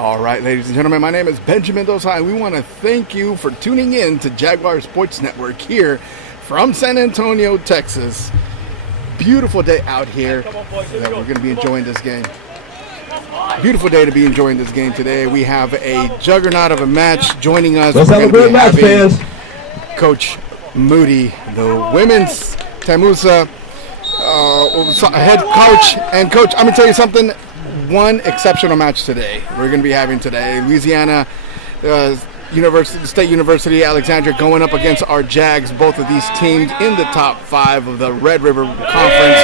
All right, ladies and gentlemen, my name is Benjamin Mendoza, and we want to thank you for tuning in to Jaguar Sports Network here from San Antonio, Texas. Beautiful day out here that we're going to be enjoying this game. Beautiful day to be enjoying this game today. We have a juggernaut of a match joining us. Let's have a great match, fans. Coach Moody, the women's TAMUSA head coach. And coach, I'm going to tell you something. One exceptional match today we're going to be having today. Louisiana State University, Alexandria going up against our Jags. Both of these teams in the top 5 of the Red River Conference.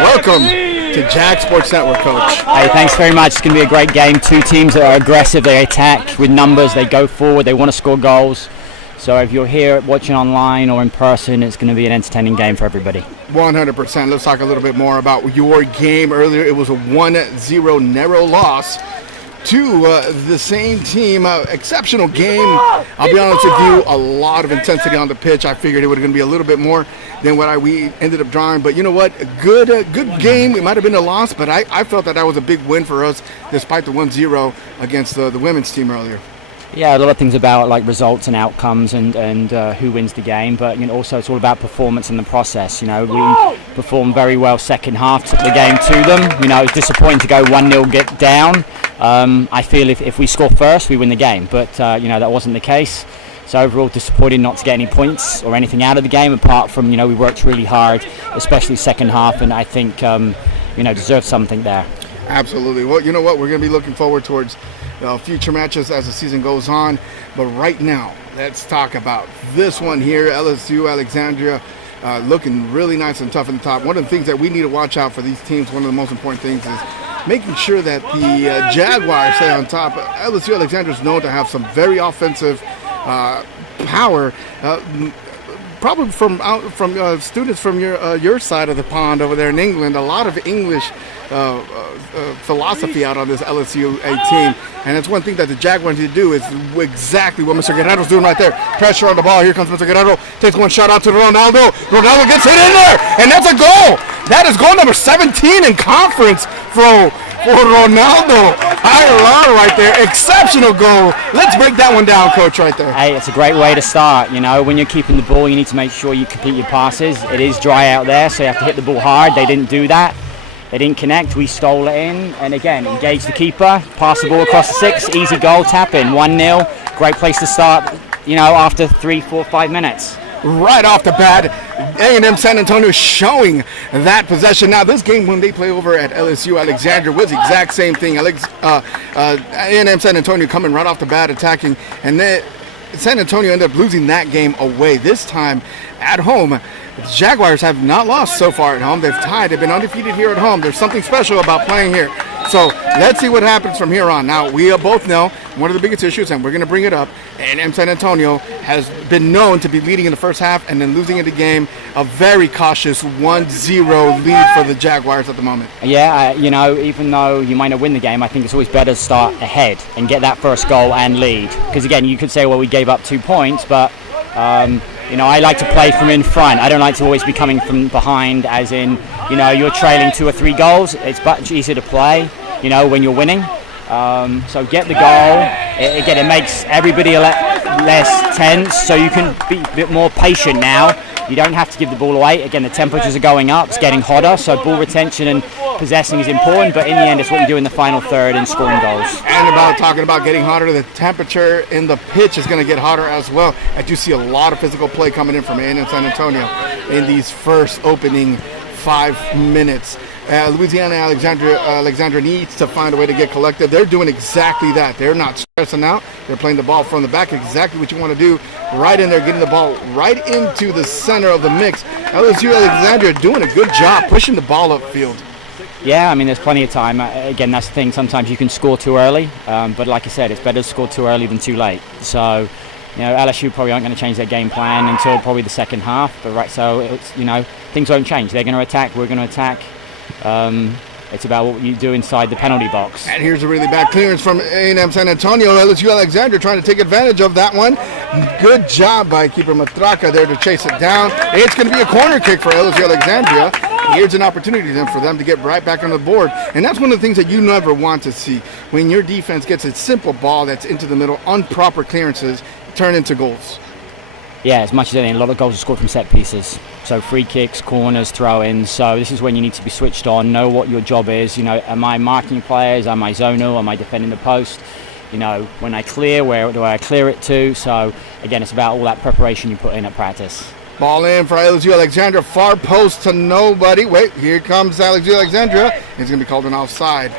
Welcome to Jag Sports Network, Coach. Hey, thanks very much. It's going to be a great game. Two teams that are aggressive. They attack with numbers. They go forward. They want to score goals. So if you're here watching online or in person, it's going to be an entertaining game for everybody. 100%. Let's talk a little bit more about your game earlier. It was a 1-0 narrow loss to the same team. Exceptional game. I'll be honest with you, a lot of intensity on the pitch. I figured it was going to be a little bit more than what we ended up drawing. But you know what? A good game. It might have been a loss, but I felt that was a big win for us despite the 1-0 against the women's team earlier. Yeah, a lot of things about like results and outcomes and who wins the game, but also it's all about performance and the process. We performed very well second half, took the game to them. It was disappointing to go 1-0 get down. I feel if we score first, we win the game, but that wasn't the case. So overall, disappointed not to get any points or anything out of the game, apart from we worked really hard, especially second half, and I think deserved something there. Absolutely. Well, you know what? We're going to be looking forward towards future matches as the season goes on. But right now, let's talk about this one here. LSU, Alexandria, looking really nice and tough in the top. One of the things that we need to watch out for these teams, one of the most important things is making sure that the Jaguars stay on top. LSU, Alexandria is known to have some very offensive power. Probably from students from your side of the pond over there in England. A lot of English philosophy out on this LSU-A team. And it's one thing that the Jaguars need to do is exactly what Mr. Guerrero's doing right there. Pressure on the ball. Here comes Mr. Guerrero. Takes one shot out to Ronaldo. Ronaldo gets hit in there. And that's a goal. That is goal number 17 in conference for Ronaldo. I love it right there. Exceptional goal. Let's break that one down, Coach, right there. Hey, it's a great way to start. When you're keeping the ball, you need to make sure you complete your passes. It is dry out there, so you have to hit the ball hard. They didn't do that. They didn't connect. We stole it in. And again, engage the keeper. Pass the ball across the 6. Easy goal. Tap in. 1-0. Great place to start, after 3, 4, 5 minutes. Right off the bat, A&M San Antonio showing that possession. Now, this game when they play over at LSU Alexandria was the exact same thing. A&M San Antonio coming right off the bat, attacking, and then San Antonio ended up losing that game away. This time at home, the Jaguars have not lost so far at home. They've tied. They've been undefeated here at home. There's something special about playing here. So let's see what happens from here on. Now, we both know one of the biggest issues, and we're going to bring it up, A&M San Antonio has been known to be leading in the first half and then losing in the game. A very cautious 1-0 lead for the Jaguars at the moment. Yeah, even though you might not win the game, I think it's always better to start ahead and get that first goal and lead. Because, again, you could say, well, we gave up 2 points, but I like to play from in front. I don't like to always be coming from behind, as in, you're trailing 2 or 3 goals. It's much easier to play, when you're winning. So get the goal. It makes everybody less tense, so you can be a bit more patient now. You don't have to give the ball away. Again, the temperatures are going up. It's getting hotter, so ball retention and possessing is important, but in the end, it's what you do in the final third and scoring goals. And talking about getting hotter, the temperature in the pitch is going to get hotter as well, as you see a lot of physical play coming in from A&M San Antonio in these first opening 5 minutes. Louisiana Alexandria needs to find a way to get collected. They're doing exactly that. They're not stressing out. They're playing the ball from the back, exactly what you want to do. Right in there, getting the ball right into the center of the mix. LSU Alexandria doing a good job pushing the ball upfield. Yeah, there's plenty of time. Again, that's the thing. Sometimes you can score too early, but like I said, it's better to score too early than too late. So, LSU probably aren't going to change their game plan until probably the second half. But so it's, things won't change. They're going to attack. We're going to attack. It's about what you do inside the penalty box. And here's a really bad clearance from A&M San Antonio. LSU Alexandria trying to take advantage of that one. Good job by keeper Matraca there to chase it down. It's going to be a corner kick for LSU Alexandria. Here's an opportunity then for them to get right back on the board. And that's one of the things that you never want to see. When your defense gets a simple ball that's into the middle, improper clearances turn into goals. Yeah, as much as anything, a lot of goals are scored from set pieces. So free kicks, corners, throw-ins. So this is when you need to be switched on, know what your job is. You know, am I marking players? Am I zonal? Am I defending the post? You know, when I clear, where do I clear it to? So again, it's about all that preparation you put in at practice. Ball in for LSU Alexandria, far post to nobody. Wait, here comes LSU Alexandria. It's going to be called an offside.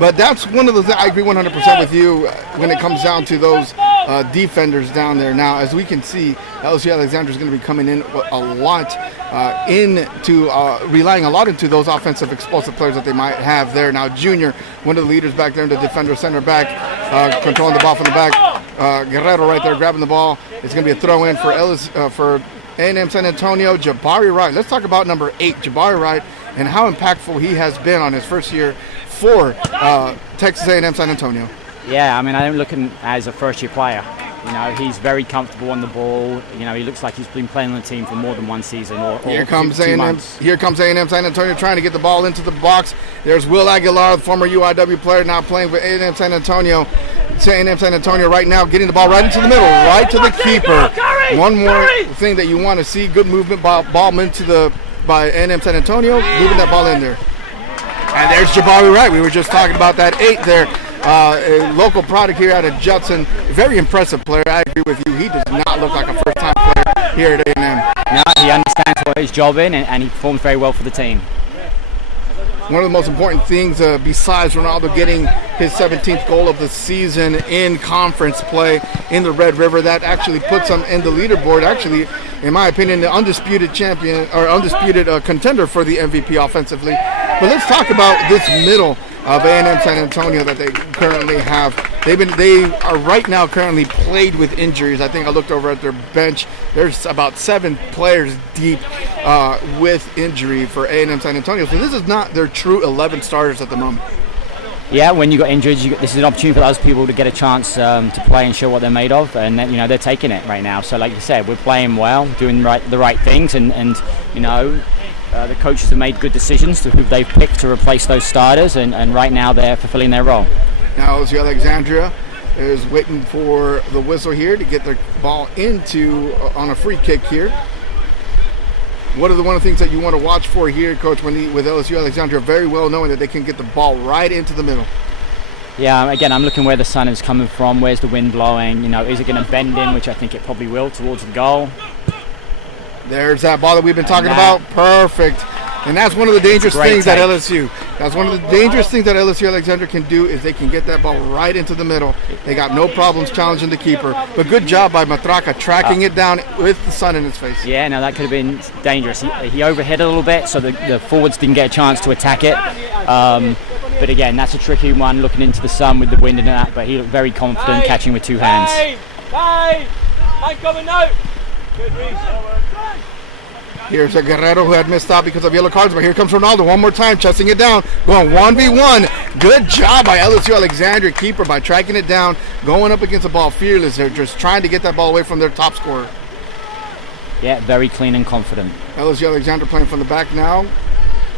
But that's one of the things, I agree 100% with you when it comes down to those defenders down there. Now, as we can see, LSU Alexandria is going to be coming in a lot relying a lot into those offensive explosive players that they might have there. Now, Junior, one of the leaders back there in the defender center back, controlling the ball from the back. Guerrero right there grabbing the ball. It's going to be a throw in for A&M San Antonio, Jabari Wright. Let's talk about number 8, Jabari Wright, and how impactful he has been on his first year for Texas A&M San Antonio. Yeah, I mean, I don't look at him as a first-year player. You know, he's very comfortable on the ball. You know, he looks like he's been playing on the team for more than one season or here comes two A&M. months. Here comes A&M San Antonio trying to get the ball into the box. There's Will Aguilar, the former UIW player, now playing for A&M San Antonio. A&M San Antonio right now getting the ball right into the middle, right to the keeper. One more thing that you want to see, good movement by A&M San Antonio, moving that ball in there. And there's Jabari Wright. We were just talking about that 8 there. A local product here out of Judson. Very impressive player. I agree with you. He does not look like a first-time player here at A&M. No, he understands what his job is, and he performs very well for the team. One of the most important things, besides Ronaldo getting his 17th goal of the season in conference play in the Red River, that actually puts him in the leaderboard. Actually, in my opinion, the undisputed champion or undisputed contender for the MVP offensively. But let's talk about this middle of A&M San Antonio that they currently have. They are right now currently plagued with injuries. I think I looked over at their bench. There's about 7 players deep with injury for A&M San Antonio. So this is not their true 11 starters at the moment. Yeah, when you got injured, this is an opportunity for those people to get a chance to play and show what they're made of, and you know they're taking it right now. So like you said, we're playing well, doing the right things, and you know the coaches have made good decisions to who they've picked to replace those starters, and right now they're fulfilling their role. Now LSU Alexandria is waiting for the whistle here to get their ball into on a free kick here. What are one of the things that you want to watch for here, Coach, with LSU Alexandria very well knowing that they can get the ball right into the middle? Yeah, again, I'm looking where the sun is coming from, where's the wind blowing, you know, is it going to bend in, which I think it probably will, towards the goal. There's that ball that we've been talking about. Perfect. And that's one of the dangerous things that LSU. That's one of the dangerous things that LSU Alexandria can do is they can get that ball right into the middle. They got no problems challenging the keeper. But good job by Matraca tracking it down with the sun in his face. Yeah, no, that could have been dangerous. He overhit a little bit, so the forwards didn't get a chance to attack it. But again, that's a tricky one, looking into the sun with the wind and that. But he looked very confident catching with 2 hands. Here's a Guerrero who had missed out because of yellow cards, but here comes Ronaldo one more time, chesting it down, going 1v1. Good job by LSU Alexandria keeper by tracking it down, going up against the ball fearless. They're just trying to get that ball away from their top scorer. Yeah, very clean and confident. LSU Alexandria playing from the back now.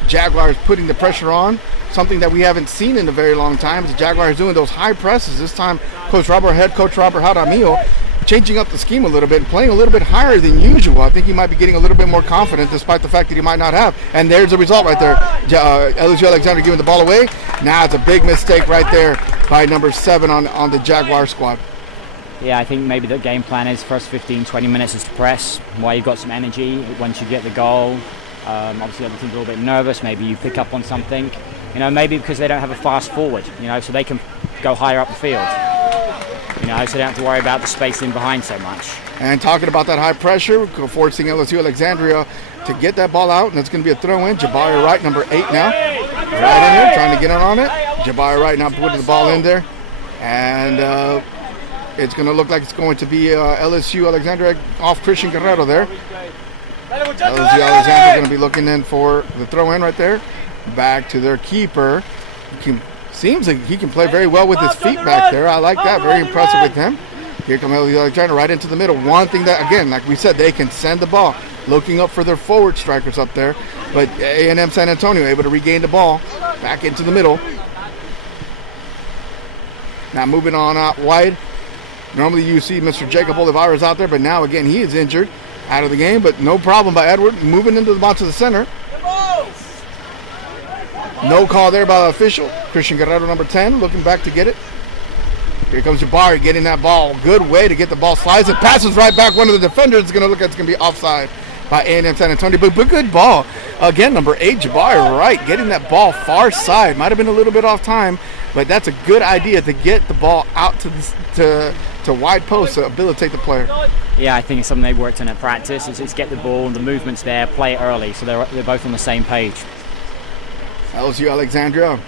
Jaguars putting the pressure on, something that we haven't seen in a very long time. The Jaguars doing those high presses. This time, head coach Robert Jaramillo changing up the scheme a little bit and playing a little bit higher than usual. I think he might be getting a little bit more confident despite the fact that he might not have. And there's the result right there. LSU Alexandria giving the ball away. Now it's a big mistake right there by number 7 on the Jaguar squad. Yeah, I think maybe the game plan is first 15, 20 minutes is to press while you've got some energy. Once you get the goal, obviously other team's a little bit nervous. Maybe you pick up on something. You know, maybe because they don't have a fast forward, you know, so they can go higher up the field. You know, so they don't have to worry about the spacing behind so much. And talking about that high pressure, forcing LSU Alexandria to get that ball out, and it's going to be a throw-in. Jabari Wright, number 8 now. Right in there, trying to get in on it. Jabari Wright now putting the ball in there. And it's going to look like it's going to be LSU Alexandria off Christian Guerrero there. LSU Alexandria going to be looking in for the throw-in right there. Back to their keeper. Seems like he can play very well with his feet back there. I like that. Very impressive with him. Here comes LSU Alexandria right into the middle. One thing that, again, like we said, they can send the ball. looking up for their forward strikers up there. But A&M San Antonio able to regain the ball back into the middle. Now moving on out wide. Normally you see Mr. Jacob Olivares out there, but now again he is injured, out of the game, but no problem by Edward. Moving into the ball to the center. No call there by the official. Christian Guerrero, number 10, looking back to get it. Here comes Jabari getting that ball. Good way to get the ball. Slides it, passes right back. One of the defenders is going to look at it's going to be offside by A&M San Antonio. But good ball. Again, number 8, Jabari, right, getting that ball far side. Might have been a little bit off time, but that's a good idea to get the ball out to wide post to habilitate the player. Yeah, I think it's something they worked on at practice. Is get the ball, the movement's there, play it early, so they're both on the same page. LSU Alexandria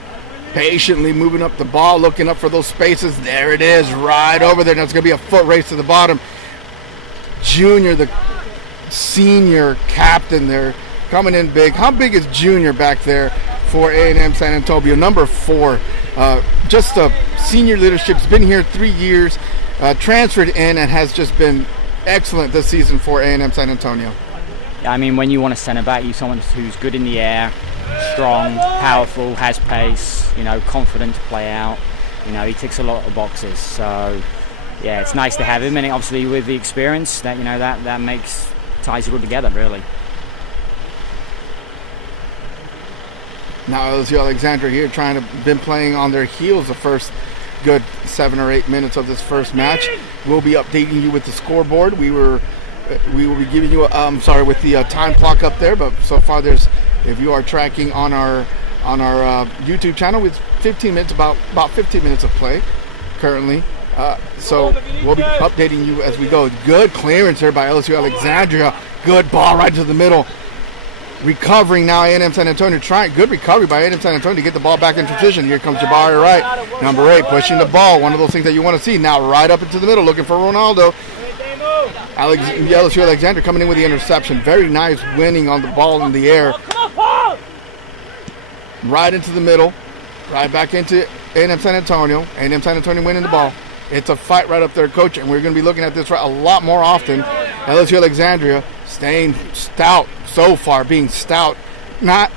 patiently moving up the ball, looking up for those spaces. There it is, right over there. Now it's going to be a foot race to the bottom. Junior, the senior captain there, coming in big. How big is Junior back there for A&M San Antonio? Number 4. Just a senior leadership. He's been here 3 years. Transferred in and has just been excellent this season for A&M San Antonio. I mean, when you want a centre back, you someone who's good in the air, strong, powerful, has pace, confident to play out. He ticks a lot of boxes. So, yeah, it's nice to have him, and obviously with the experience, that that ties it all together, really. Now LSU Alexandria here been playing on their heels the first good 7 or 8 minutes of this first match. We'll be updating you with the scoreboard. We will be giving you with the time clock up there, but so far if you are tracking on our YouTube channel, it's 15 minutes, about 15 minutes of play currently. So we'll be updating you as we go. Good clearance here by LSU Alexandria. Good ball right to the middle. Recovering now, A&M San Antonio. Good recovery by A&M San Antonio to get the ball back in transition. Here comes Jabari Wright, number 8, pushing the ball. One of those things that you want to see. Now right up into the middle, looking for Ronaldo. LSU Alexandria coming in with the interception. Very nice winning on the ball in the air. Right into the middle. Right back into A&M San Antonio. A&M San Antonio winning the ball. It's a fight right up there, coach, and we're going to be looking at this a lot more often. LSU Alexandria staying stout so far, being stout, not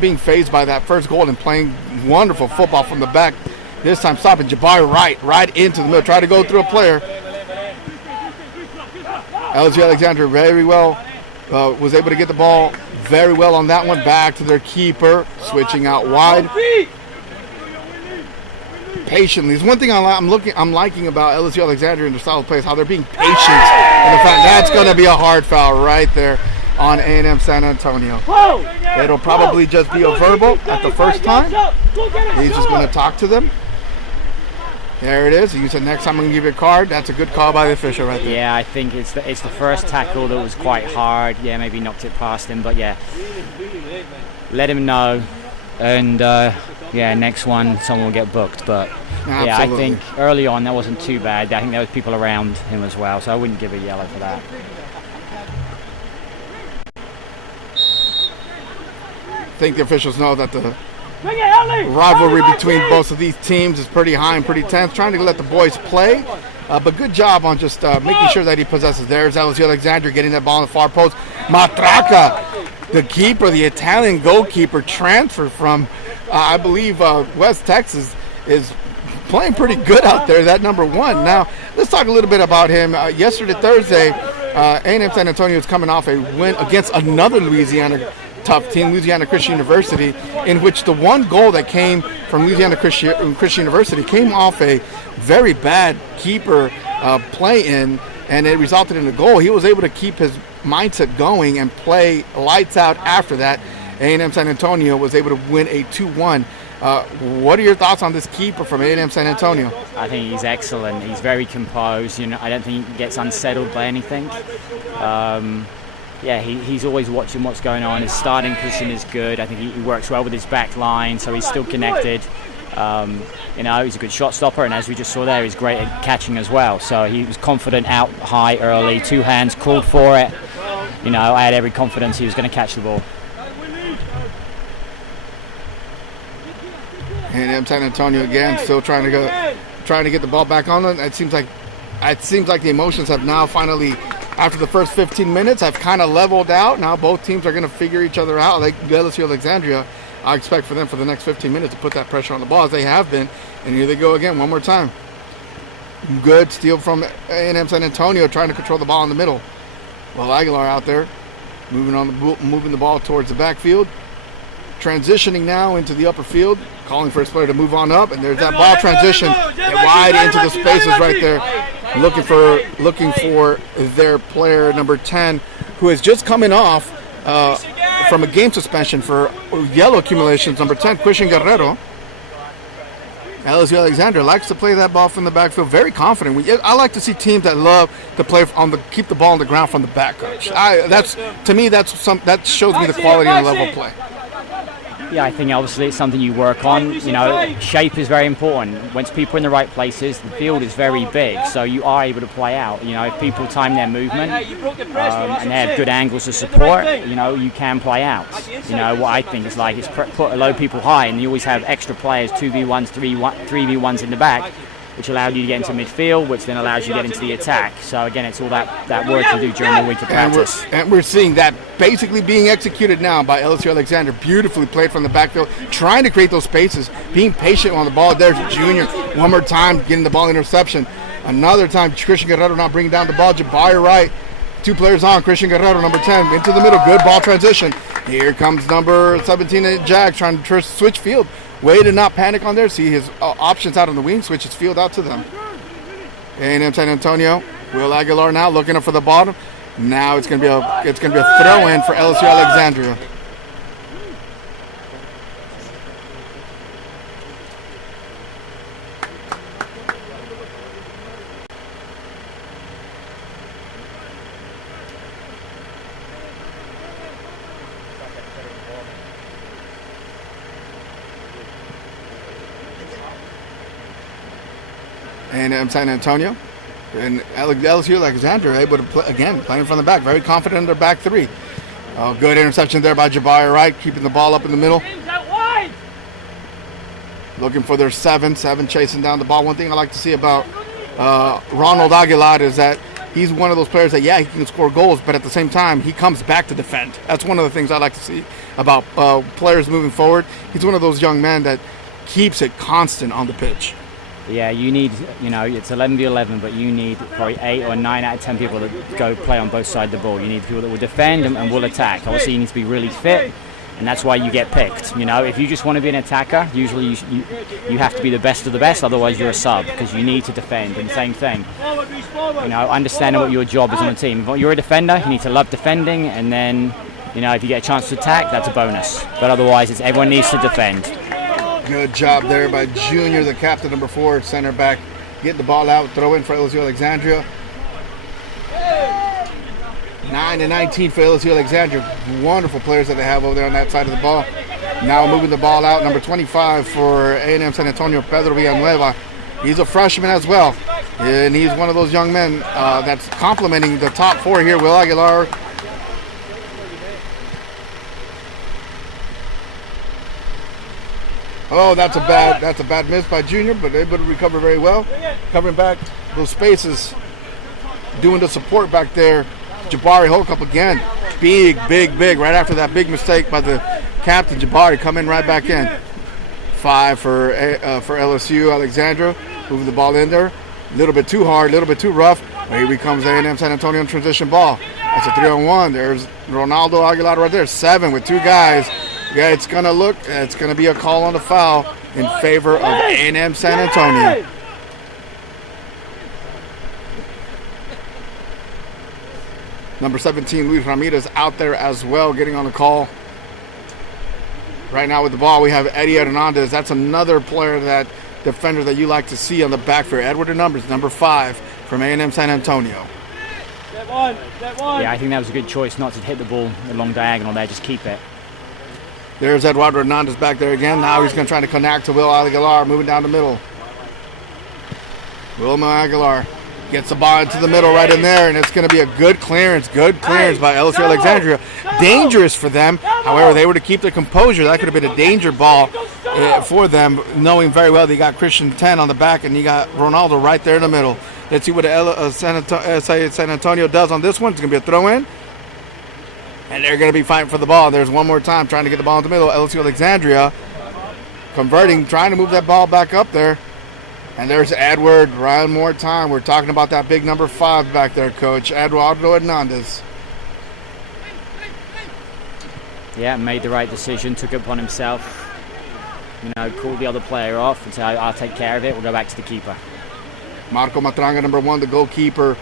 being fazed by that first goal and playing wonderful football from the back. This time stopping Jabari right into the middle, try to go through a player. LSU Alexandria very well, was able to get the ball very well on that one. Back to their keeper, switching out wide. Patiently. It's one thing I'm liking about LSU Alexandria in their style of play is how they're being patient. And the fact that's going to be a hard foul right there on A&M San Antonio. It'll probably just be a verbal at the first time. He's just going to talk to them. There it is. You said next time I'm going to give you a card. That's a good call by the official right there. Yeah, I think it's the first tackle that was quite hard. Yeah, maybe knocked it past him, but yeah, let him know. And next one someone will get booked. But yeah, I think early on that wasn't too bad. I think there was people around him as well, so I wouldn't give a yellow for that. I think the officials know that the rivalry between both of these teams is pretty high and pretty tense. Trying to let the boys play, but good job on just making sure that he possesses. There's LSU Alexandria getting that ball on the far post. Matraca, the keeper, the Italian goalkeeper, transfer from, I believe, West Texas, is playing pretty good out there, that number 1. Now, let's talk a little bit about him. Thursday, A&M San Antonio is coming off a win against another Louisiana tough team, Louisiana Christian University, in which the one goal that came from Louisiana Christian University came off a very bad keeper play-in, and it resulted in a goal. He was able to keep his mindset going and play lights out after that. A&M San Antonio was able to win a 2-1. What are your thoughts on this keeper from A&M San Antonio? I think he's excellent. He's very composed. I don't think he gets unsettled by anything. He's always watching what's going on. His starting position is good. I think he works well with his back line, so he's still connected. He's a good shot stopper, and as we just saw there, he's great at catching as well. So he was confident out high early, 2 hands, called for it. I had every confidence he was going to catch the ball. And San Antonio again, still trying to get the ball back on it. It seems like the emotions have now finally after the first 15 minutes have kind of leveled out. Now both teams are going to figure each other out. Like LSU Alexandria, I expect for them for the next 15 minutes to put that pressure on the ball as they have been. And here they go again, one more time. Good steal from A&M San Antonio, trying to control the ball in the middle. Well, Aguilar out there, moving the ball towards the backfield. Transitioning now into the upper field, calling for his player to move on up, and there's that ball transition wide into the spaces right there, looking for their player number 10, who is just coming off from a game suspension for yellow accumulations. Number 10, Christian Guerrero. LSU Alexandria likes to play that ball from the backfield, very confident. I like to see teams that love to play keep the ball on the ground from the back coach. That shows me the quality and level of play. Yeah, I think obviously it's something you work on. Shape is very important. Once people are in the right places, the field is very big, so you are able to play out. If people time their movement and they have good angles of support, you can play out. What I think is put a low people high, and you always have extra players, 2v1s, 3v1s in the back, which allows you to get into midfield, which then allows you to get into the attack. So again, it's all that work you do during the week of practice. And we're seeing that basically being executed now by LSU Alexandria. Beautifully played from the backfield, trying to create those spaces, being patient on the ball. There's Junior, one more time, getting the ball interception. Another time, Christian Guerrero not bringing down the ball. Jabari Wright, 2 players on. Christian Guerrero, number 10, into the middle. Good ball transition. Here comes number 17, Jack, trying to switch field. Way to not panic on there. See his options out on the wing, switch his field out to them. A&M San Antonio. Will Aguilar now looking up for the bottom. Now it's gonna be a throw in for LSU Alexandria. A&M San Antonio and LSU Alexandria able to play again, playing from the back, very confident in their back three. Good interception there by Jabari Wright, keeping the ball up in the middle. Looking for their 7 chasing down the ball. One thing I like to see about Ronald Aguilar is that he's one of those players that, he can score goals, but at the same time, he comes back to defend. That's one of the things I like to see about players moving forward. He's one of those young men that keeps it constant on the pitch. Yeah, you need, it's 11v11, but you need probably 8 or 9 out of 10 people that go play on both sides of the ball. You need people that will defend and will attack. Obviously, you need to be really fit, and that's why you get picked. If you just want to be an attacker, usually you have to be the best of the best, otherwise you're a sub, because you need to defend. And same thing, understanding what your job is on the team. If you're a defender, you need to love defending, and then, if you get a chance to attack, that's a bonus. But otherwise, everyone needs to defend. Good job there by Junior, the captain, number 4, center back. Get the ball out, throw in for LSU Alexandria. 9-19 for LSU Alexandria. Wonderful players that they have over there on that side of the ball. Now moving the ball out, number 25 for A&M San Antonio, Pedro Villanueva. He's a freshman as well, and he's one of those young men that's complementing the top 4 here. Will Aguilar. Oh, that's a bad miss by Junior, but able to recover very well. Covering back those spaces, doing the support back there. Jabari Holcup again, big, right after that big mistake by the captain. Jabari coming right back in. 5 for LSU Alexandria, moving the ball in there. A little bit too hard, a little bit too rough. Here becomes A&M San Antonio in transition ball. That's a 3-on-1. There's Ronaldo Aguilar right there, 7 with 2 guys. Yeah, it's going to be a call on the foul in favor of A&M San Antonio. Number 17, Luis Ramirez, out there as well, getting on the call. Right now with the ball, we have Eddie Hernandez. That's another player, that defender that you like to see on the back for Edward Hernandez, number 5 from A&M San Antonio. Yeah, I think that was a good choice not to hit the ball along diagonal there, just keep it. There's Eduardo Hernandez back there again. Now he's going to try to connect to Will Aguilar, moving down the middle. Wilma Aguilar gets the ball into the middle right in there, and it's going to be a good clearance by LSU Alexandria. Dangerous for them. However, they were to keep their composure. That could have been a danger ball for them, knowing very well they got Christian 10 on the back, and you got Ronaldo right there in the middle. Let's see what San Antonio does on this one. It's going to be a throw-in. And they're going to be fighting for the ball. There's one more time trying to get the ball in the middle. LSU Alexandria converting, trying to move that ball back up there. And there's Edward. One more time. We're talking about that big number 5 back there, Coach. Eduardo Hernandez. Yeah, made the right decision. Took it upon himself. Called the other player off and said, I'll take care of it. We'll go back to the keeper. Marco Matranga, number 1, the goalkeeper.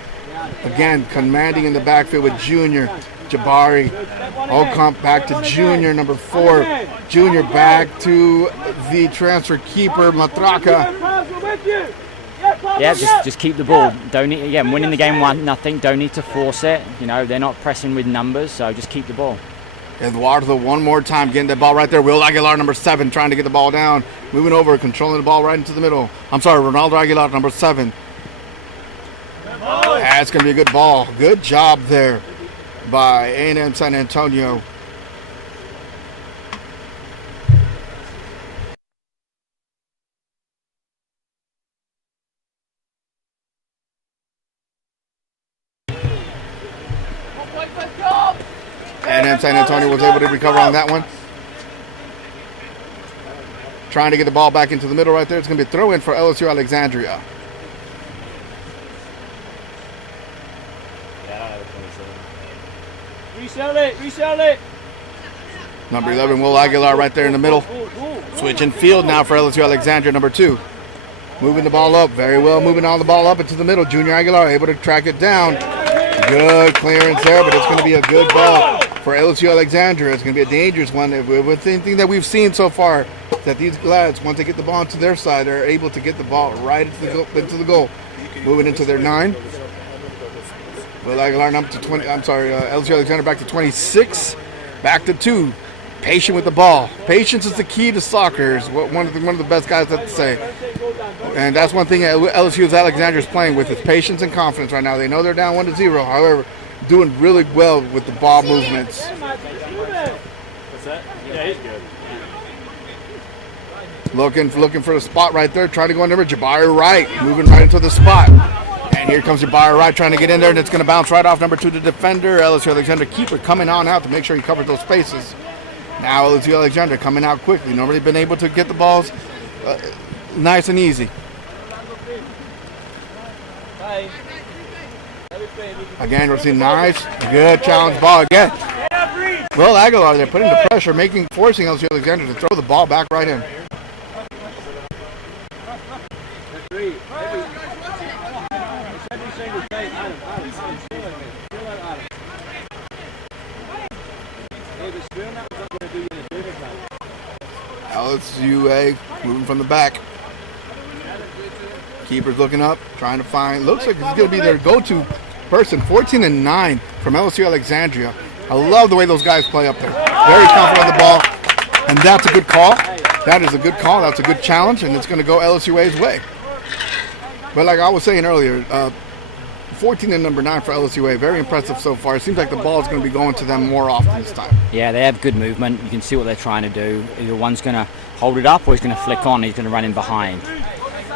Again, commanding in the backfield with Junior. Jabari. Ocamp back to Junior, number 4. Junior back to the transfer keeper, Matraka. Yeah, just keep the ball. Don't need, again, winning the game 1-0. Don't need to force it. They're not pressing with numbers, so just keep the ball. Eduardo one more time, getting the ball right there. Will Aguilar, number 7, trying to get the ball down. Moving over, controlling the ball right into the middle. I'm sorry, Ronaldo Aguilar, number 7. That's going to be a good ball. Good job there by A&M San Antonio. A&M San Antonio was able to recover on that one. Trying to get the ball back into the middle right there. It's going to be a throw-in for LSU Alexandria. Resell it. Number 11, Will Aguilar right there in the middle. Switching field now for LSU Alexandria, number 2. Moving the ball up, very well moving all the ball up into the middle. Junior Aguilar able to track it down. Good clearance there, but it's going to be a good ball for LSU Alexandria. It's going to be a dangerous one. With anything that we've seen so far, that these lads, once they get the ball into their side, they're able to get the ball right into the goal. Moving into their 9. Will Aguilar up to 20. LSU Alexandria back to 26. Back to 2. Patient with the ball. Patience is the key to soccer. Is what one of the best guys have to say. And that's one thing LSU Alexandria is playing with, is patience and confidence right now. They know they're down 1-0. However, doing really well with the ball movements. What's that? Yeah, he's good. Looking for the spot right there. Trying to go in there. Jabari Wright moving right into the spot. And here comes Jabari Wright trying to get in there, and it's going to bounce right off number 2, the defender. LSU Alexandria keeper coming on out to make sure he covers those spaces. Now LSU Alexandria coming out quickly. Normally been able to get the balls nice and easy. Again, we're seeing nice, good challenge ball again. Will Aguilar, they're putting the pressure, forcing LSU Alexandria to throw the ball back right in. LSU-A moving from the back. Keeper's looking up, trying to find. Looks like it's going to be their go-to person. 14-9 from LSU Alexandria. I love the way those guys play up there. Very confident on the ball, and that's a good call. That is a good call. That's a good challenge, and it's going to go LSU-A's way. But like I was saying earlier, 14 and number 9 for LSU-A. Very impressive so far. It seems like the ball is going to be going to them more often this time. Yeah, they have good movement. You can see what they're trying to do. Either one's going to hold it up or he's going to flick on. He's going to run in behind.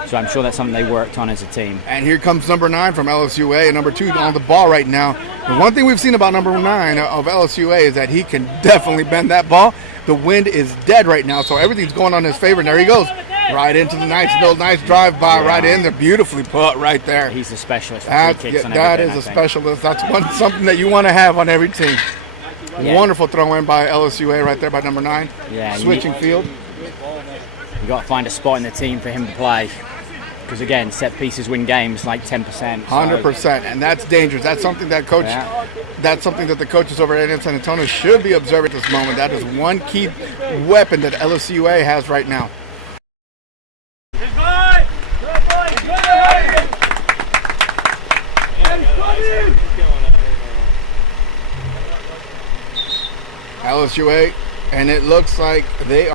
So I'm sure that's something they worked on as a team. And here comes number 9 from LSU-A and number 2 on the ball right now. The one thing we've seen about number 9 of LSU-A is that he can definitely bend that ball. The wind is dead right now, so everything's going on his favor. And there he goes. Right into the nice drive-by right in there. Beautifully put right there. He's a specialist for free kicks and that everything, is a specialist. That's something that you want to have on every team. Yeah. Wonderful throw-in by LSU-A right there by number 9. Yeah, switching field. You've got to find a spot in the team for him to play. Because, again, set pieces win games like 10%. 100%, and that's dangerous. That's something that that's something that the coaches over at A&M San Antonio should be observing at this moment. That is one key weapon that LSU-A has right now. LSU-A, and it looks like they are